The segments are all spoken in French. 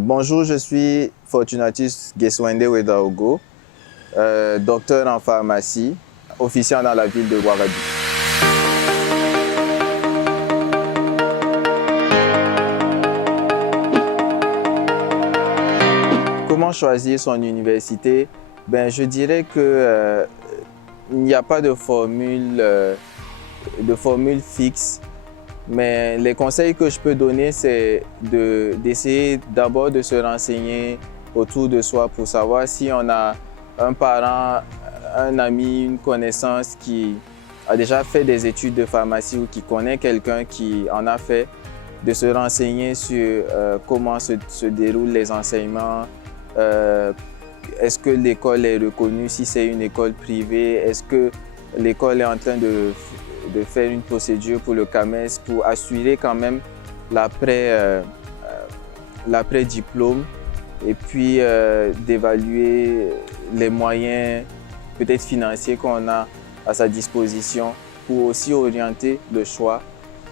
Bonjour, je suis Fortunatus Geswende Wedaogo, docteur en pharmacie, officiant dans la ville de Ouagadougou. Comment choisir son université? Je dirais que il n'y a pas de formule fixe. Mais les conseils que je peux donner, c'est d'essayer d'abord de se renseigner autour de soi pour savoir si on a un parent, un ami, une connaissance qui a déjà fait des études de pharmacie ou qui connaît quelqu'un qui en a fait, de se renseigner sur comment se déroulent les enseignements, est-ce que l'école est reconnue, si c'est une école privée, est-ce que l'école est en train de faire une procédure pour le CAMES pour assurer quand même l'après-diplôme et puis d'évaluer les moyens peut-être financiers qu'on a à sa disposition pour aussi orienter le choix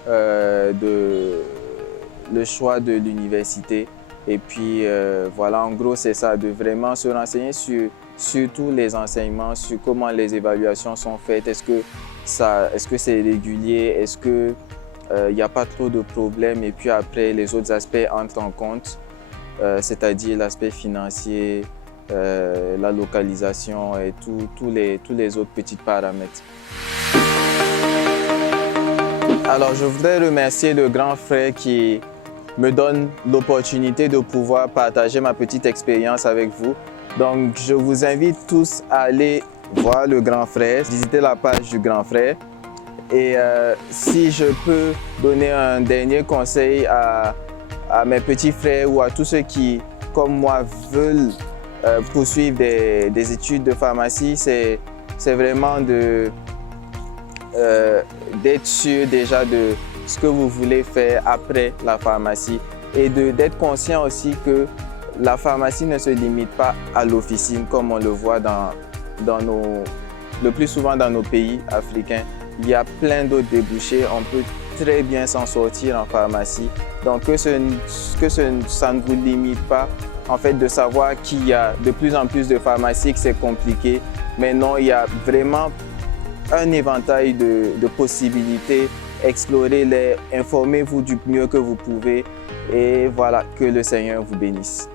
de l'université. Et puis voilà, en gros c'est ça, de vraiment se renseigner sur tous les enseignements, sur comment les évaluations sont faites, est-ce que c'est régulier, est-ce qu'il n'y a pas trop de problèmes, et puis après les autres aspects entrent en compte, c'est-à-dire l'aspect financier, la localisation et tous les autres petits paramètres. Alors je voudrais remercier le grand frère qui me donne l'opportunité de pouvoir partager ma petite expérience avec vous. Donc je vous invite tous à aller voir le grand frère, visiter la page du grand frère. Et si je peux donner un dernier conseil à mes petits frères ou à tous ceux qui, comme moi, veulent poursuivre des études de pharmacie, c'est vraiment d'être sûr déjà de ce que vous voulez faire après la pharmacie et d'être conscient aussi que la pharmacie ne se limite pas à l'officine comme on le voit le plus souvent dans nos pays africains. Il y a plein d'autres débouchés, on peut très bien s'en sortir en pharmacie. Donc que ça ne vous limite pas en fait de savoir qu'il y a de plus en plus de pharmacies, que c'est compliqué. Mais non, il y a vraiment un éventail de possibilités. Explorez-les, informez-vous du mieux que vous pouvez et voilà, que le Seigneur vous bénisse.